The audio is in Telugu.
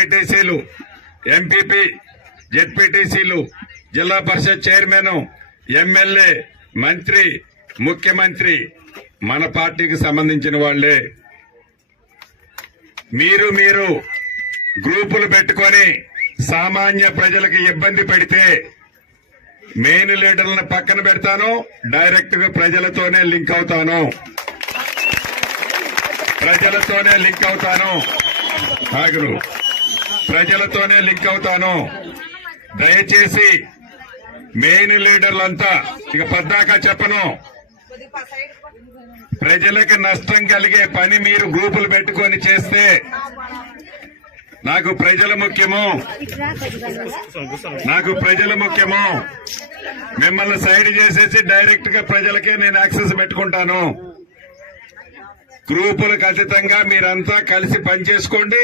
జెడ్పీటీసీలు, ఎంపీపీ, జెడ్పీటీసీలు, జిల్లా పరిషత్ చైర్మన్, ఎమ్మెల్యే, మంత్రి, ముఖ్యమంత్రి మన పార్టీకి సంబంధించిన వాళ్లే. మీరు గ్రూపులు పెట్టుకొని సామాన్య ప్రజలకు ఇబ్బంది పెడితే మెయిన్ లీడర్లను పక్కన పెడతాను, డైరెక్ట్ గా ప్రజలతోనే లింక్ అవుతాను. ప్రజలతోనే లింక్ అవుతాను. దయచేసి మెయిన్ లీడర్లంతా ఇక పద్దాకా చెప్పను. ప్రజలకు నష్టం కలిగే పని మీరు గ్రూపులు పెట్టుకొని చేస్తే నాకు ప్రజలు ముఖ్యము. మిమ్మల్ని సైడ్ చేసేసి డైరెక్ట్ గా ప్రజలకే నేను యాక్సెస్ పెట్టుకుంటాను. గ్రూపులకు అతీతంగా మీరంతా కలిసి పనిచేసుకోండి.